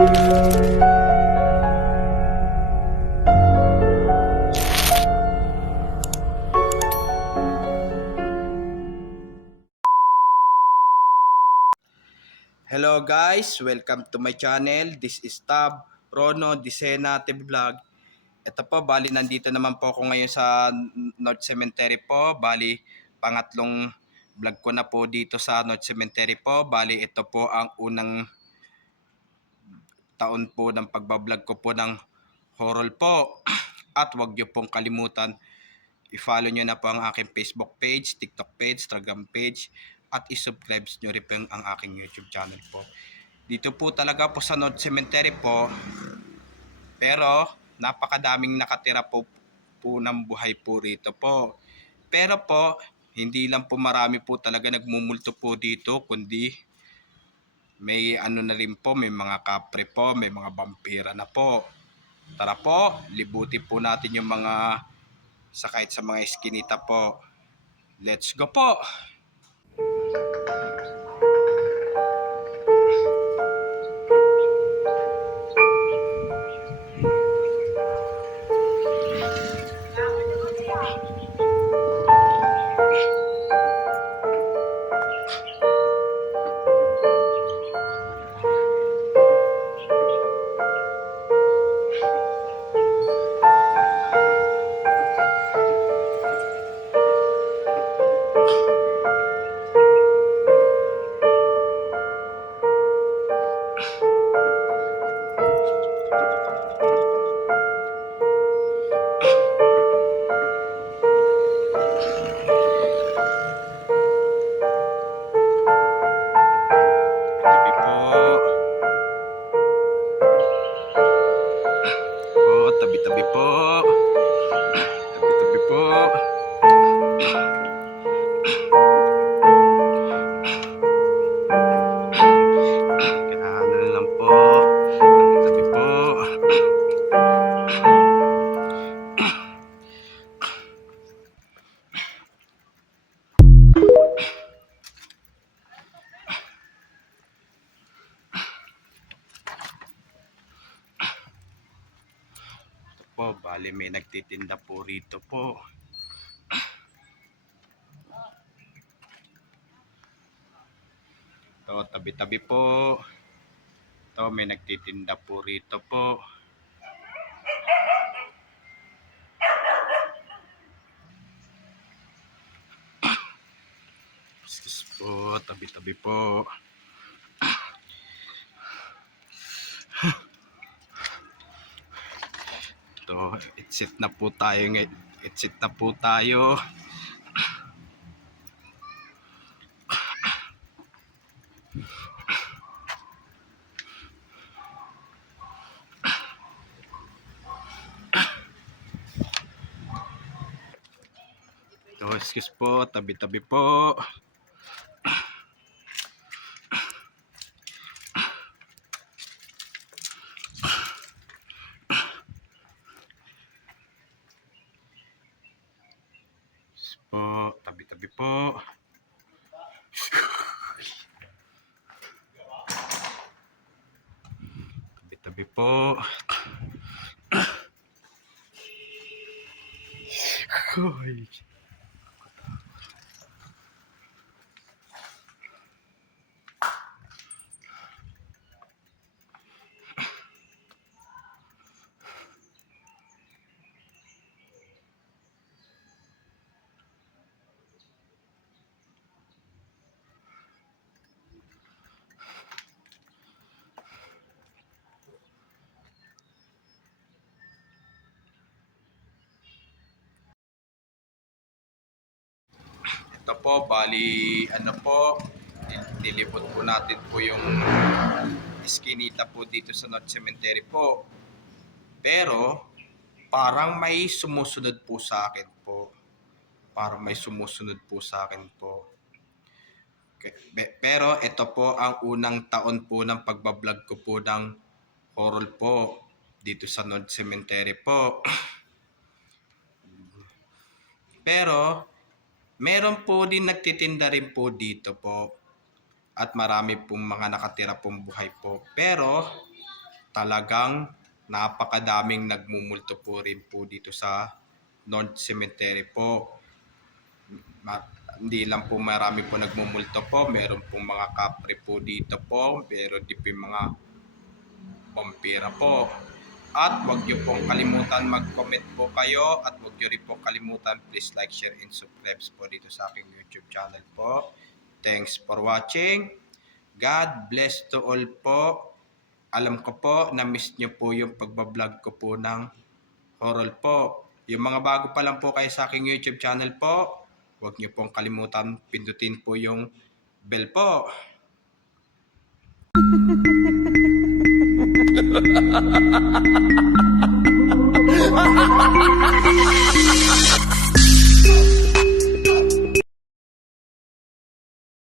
Hello guys, welcome to my channel. This is Tab Rono Disena TV Vlog. Ito po, bali nandito naman po ako ngayon sa North Cemetery po. Bali, pangatlong vlog ko na po dito sa North Cemetery po. Bali, ito po ang unang taon po ng pagbablog ko po ng horror po. At huwag niyo pong kalimutan, i-follow nyo na po ang aking Facebook page, TikTok page, Instagram page, at i-subscribe nyo rin po ang aking YouTube channel po. Dito po talaga po sa North Cemetery po, pero napakadaming nakatira po ng buhay po rito po. Pero po, hindi lang po marami po talaga nagmumulto po dito, kundi may ano na rin po, may mga kapre po, may mga vampira na po. Tara po, libuti po natin yung mga kahit sa mga eskinita po. Let's go po! Tabi-tabi po. Tabi-tabi po. Kahanan lang po. Tabi-tabi po. Po, bali may nagtitinda po rito po. Ito, tabi-tabi po. Ito, may nagtitinda po rito po. Excuse po, tabi-tabi po. Ito, itsit na po tayo ngayon. Itsit na po tayo. Ito, excuse po, tabi-tabi po. Po, tabi-tabi po. Tabi-tabi po. Hoy. Ito po, bali ano po, nilibot po natin po yung eskinita po dito sa North Cemetery po. Pero parang may sumusunod po sa akin po. Parang may sumusunod po sa akin po. Pero ito po ang unang taon po ng pagbablog ko po ng horror po dito sa North Cemetery po. Pero meron po din nagtitinda rin po dito po. At marami pong mga nakatira pong buhay po. Pero talagang napakadaming nagmumulto po rin po dito sa North Cemetery po. Hindi lang po marami po nagmumulto po, meron pong mga kapre po dito po, meron din po yung mga vampira po. At huwag niyo pong kalimutan mag-comment po kayo at huwag niyo rin pong kalimutan please like, share, and subscribe po dito sa aking YouTube channel po. Thanks for watching. God bless to all po. Alam ko po na miss niyo po yung pagbablog ko po ng horror po. Yung mga bago pa lang po kayo sa aking YouTube channel po, huwag niyo pong kalimutan pindutin po yung bell po.